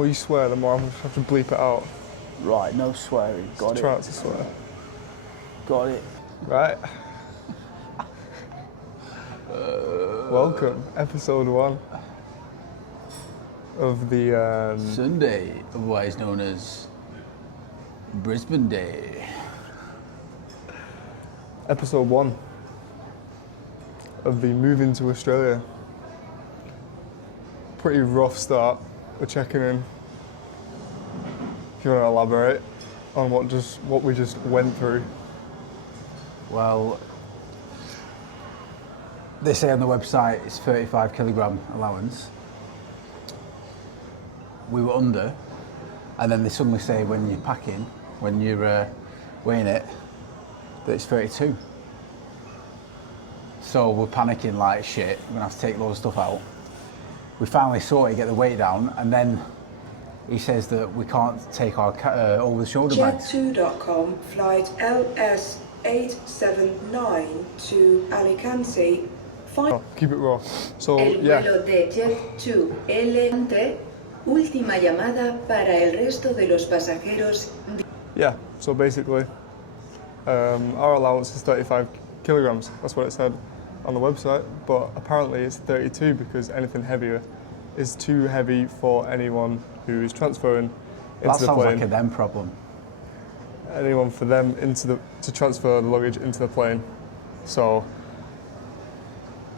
more you swear, the more I'm going to have to bleep it out. Right, no swearing. Got it. Try not to swear. Got it. Right. Welcome, episode 1 of the Sunday, otherwise known as Brisbane Day. Episode 1 of the move into Australia. Pretty rough start. We're checking in. If you want to elaborate on what we just went through. Well, they say on the website it's 35 kilogram allowance. We were under, and then they suddenly say when you're packing, when you're weighing it, that it's 32. So we're panicking like shit. We're gonna have to take loads of stuff out. We finally sort it, get the weight down, and then he says that we can't take our over-the-shoulder bags. Jet2.com flight LS879 to Alicante. Keep it raw. So El yeah. vuelo de Jet2 LT, última llamada para el resto de los pasajeros. Yeah. So basically, our allowance is 35 kilograms. That's what it said on the website, but apparently it's 32 because anything heavier is too heavy for anyone who is transferring into the plane. That sounds like a them problem. Anyone for them to transfer the luggage into the plane. So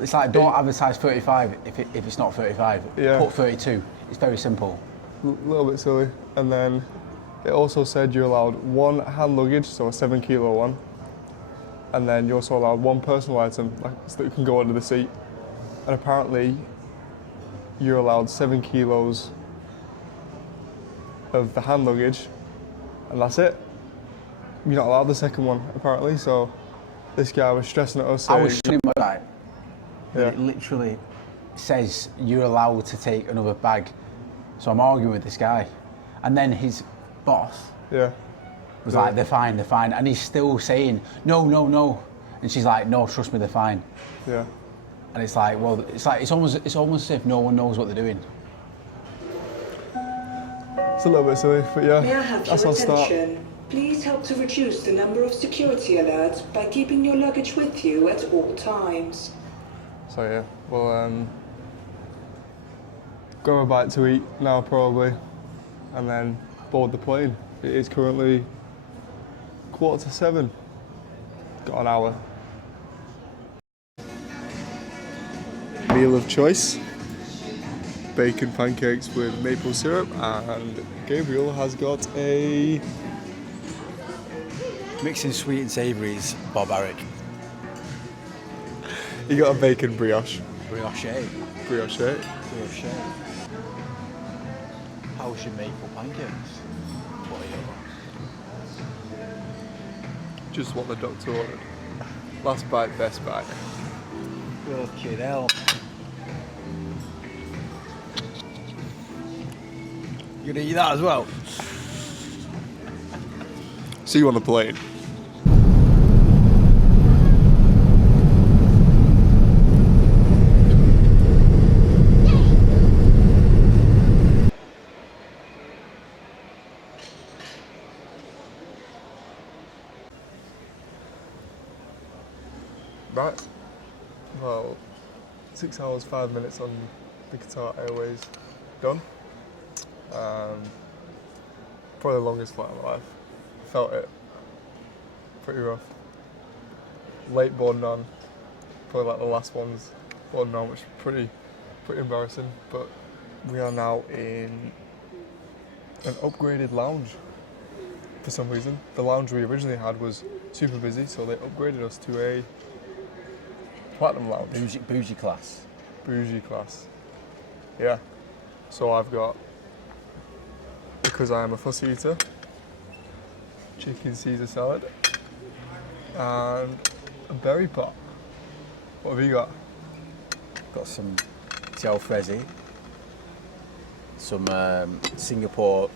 it's like, don't advertise 35 if it's not 35. Yeah. Put 32. It's very simple. A little bit silly. And then it also said you're allowed one hand luggage, so a 7 kilo one. And then you're also allowed one personal item, so that you can go under the seat. And apparently, you're allowed 7 kilos of the hand luggage, and that's it. You're not allowed the second one, apparently. So this guy was stressing at us. Saying, I was showing my guy. Yeah. It literally says you're allowed to take another bag. So I'm arguing with this guy, and then his boss. Yeah. Was like, they're fine, and he's still saying, no, and she's like, no, trust me, they're fine. Yeah. And it's like, well, it's almost as if no one knows what they're doing. It's a little bit silly, but yeah, May I have that's your our start. attention? Please help to reduce the number of security alerts by keeping your luggage with you at all times. So yeah, we'll go a bite to eat now probably, and then board the plane. It is currently 6:45. Got an hour. Meal of choice. Bacon pancakes with maple syrup, and Gabriel has got a Mixing sweet and savouries, barbaric. he got a bacon brioche. Brioche. Brioche. How's your maple pancakes? Just what the doctor ordered. Last bite, best bite. Fucking hell. You gonna eat that as well? See you on the plane. Right. Well, 6 hours, 5 minutes on the Qatar Airways done. Probably the longest flight of my life. Felt it. Pretty rough. Late boarding on. Probably like the last ones boarding on, which is pretty embarrassing. But we are now in an upgraded lounge for some reason. The lounge we originally had was super busy, so they upgraded us to a platinum lounge. Bougie class. Bougie class. Yeah. So I've got, because I am a fussy eater, chicken Caesar salad and a berry pot. What have you got? Got some jalfrezi, some Singapore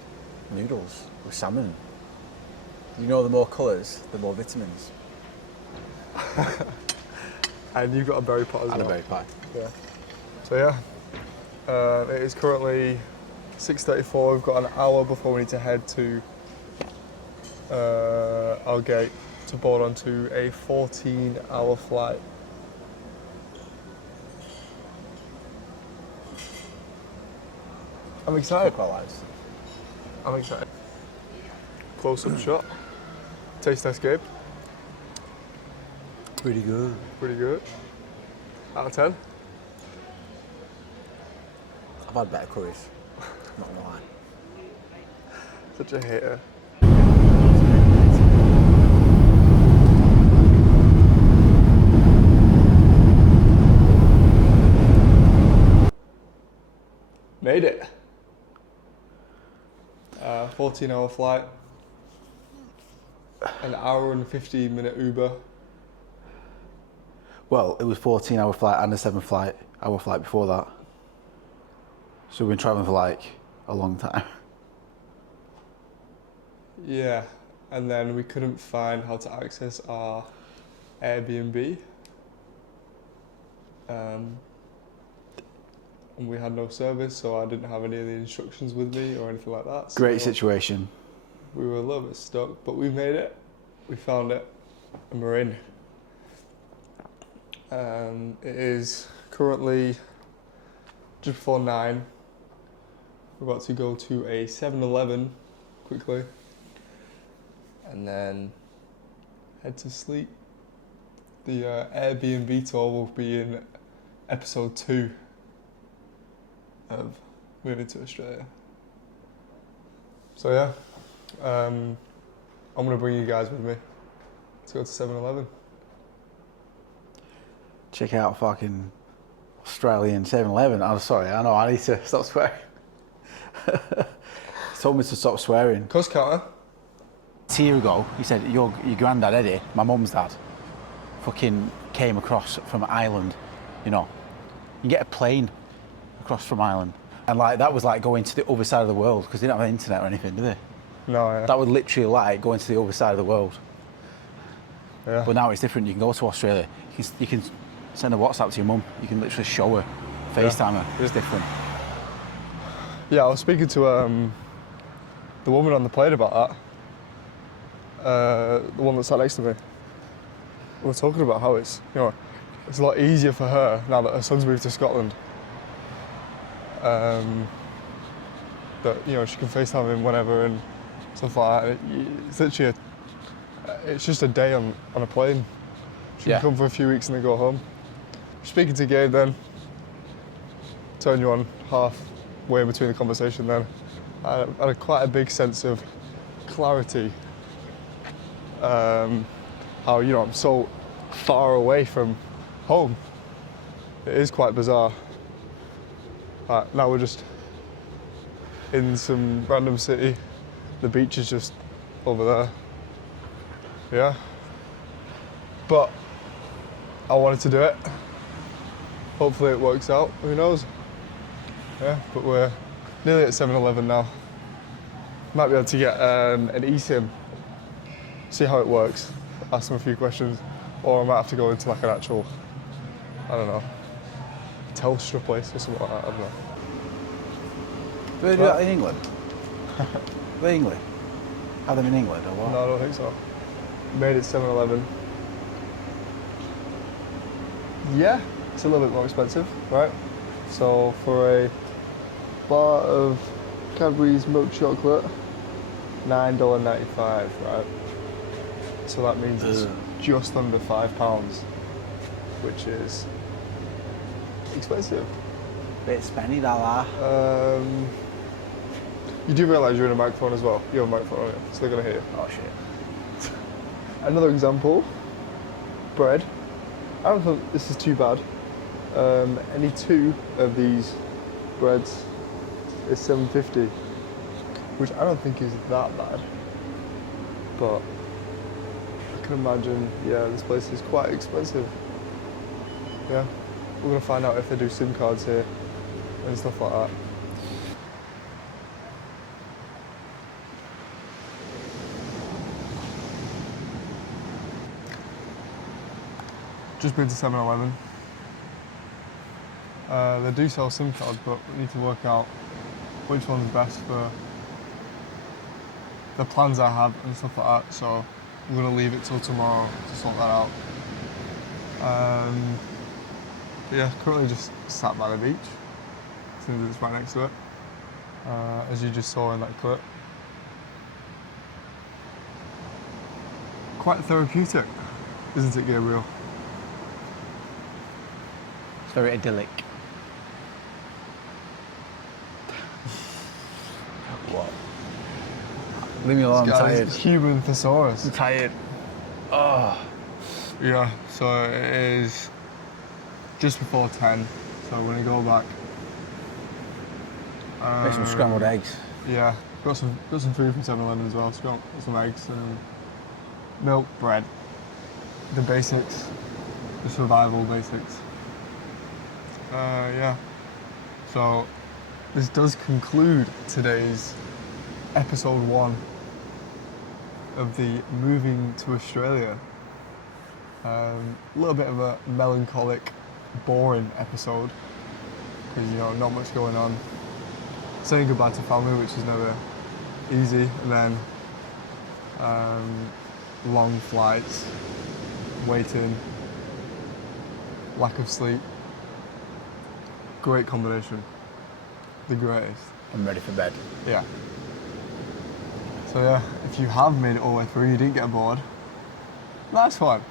noodles with salmon. You know, the more colours, the more vitamins. And you've got a berry pot as well. And a berry pie. Yeah. So yeah, it is currently 6:34. We've got an hour before we need to head to our gate to board onto a 14-hour flight. I'm excited. I'm excited. Close-up shot. Taste test, Gabe. Pretty good. Pretty good. Out of 10. I've had better curries. Not gonna lie. Such a hater. Made it. 14-hour flight. An hour and 15-minute Uber. Well, it was 14-hour flight and a 7-hour flight before that. So we've been travelling for like a long time. Yeah, and then we couldn't find how to access our Airbnb. And we had no service, so I didn't have any of the instructions with me or anything like that. Great so situation. We were a little bit stuck, but we made it. We found it, and we're in. It is currently just before 9. We're about to go to a 7-Eleven quickly, and then head to sleep. The Airbnb tour will be in episode 2 of moving to Australia. So yeah, I'm gonna bring you guys with me to go to 7-Eleven. Check out fucking Australian 7-Eleven. I'm sorry, I know, I need to stop swearing. He told me to stop swearing. Cuss counter. A year ago, he said, your granddad Eddie, my mum's dad, fucking came across from Ireland, you know. You get a plane across from Ireland. And like, that was like going to the other side of the world, because they didn't have internet or anything, did they? No, yeah. That was literally like going to the other side of the world. Yeah. But now it's different. You can go to Australia. You can send a WhatsApp to your mum. You can literally show her, FaceTime her. It's different. Yeah, I was speaking to the woman on the plane about that. The one that sat next to me. We were talking about how it's a lot easier for her now that her son's moved to Scotland. That she can FaceTime him whenever and stuff like that. It's literally it's just a day on a plane. She can come for a few weeks and then go home. Speaking to Gabe then, turn you on halfway in between the conversation then. I had quite a big sense of clarity. How I'm so far away from home. It is quite bizarre. Now we're just in some random city. The beach is just over there. Yeah. But I wanted to do it. Hopefully it works out. Who knows? Yeah, but we're nearly at 7-Eleven now. Might be able to get an eSIM, see how it works, ask them a few questions, or I might have to go into like an actual, I don't know, Telstra place or something like that, I don't know. Do they do that in England? Do they England? Have them in England or what? No, I don't think so. Made it 7-Eleven. Yeah, it's a little bit more expensive, right? So for a bar of Cadbury's milk chocolate, $9.95, right? So that means it's just under £5, which is expensive. Bit spenny, that. You do realise you're in a microphone as well. You have a microphone on you, so they're going to hear you. Oh shit. Another example, bread. I don't think this is too bad. Any 2 of these breads is $7.50, which I don't think is that bad. But I can imagine, yeah, this place is quite expensive. Yeah, we're gonna find out if they do SIM cards here and stuff like that. Just been to 7-Eleven. They do sell SIM cards, but we need to work out which one's best for the plans I have and stuff like that. So I'm gonna leave it till tomorrow to sort that out. But yeah, currently just sat by the beach since it's right next to it, as you just saw in that clip. Quite therapeutic, isn't it, Gabriel? It's very idyllic. What? Leave me alone, I'm tired. Human thesaurus. I'm tired. Oh. Yeah, so it is just before 10, so we're gonna go back. Make some scrambled eggs. Yeah, got some food from 7-Eleven as well. So got some eggs and milk, bread, the basics, the survival basics. Yeah. So this does conclude today's episode 1 of the moving to Australia. A little bit of a melancholic, boring episode because not much going on. Saying goodbye to family, which is never easy, and then long flights, waiting, lack of sleep. Great combination. The greatest. I'm ready for bed. Yeah. So yeah, if you have made it all the way through, you didn't get bored, nice one.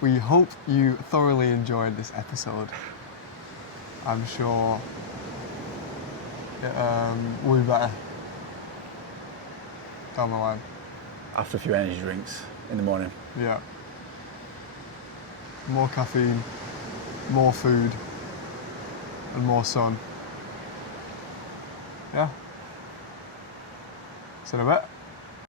We hope you thoroughly enjoyed this episode. I'm sure we'll be better down the line. After a few energy drinks in the morning. Yeah. More caffeine, more food, and more sun. Yeah. See you in a bit.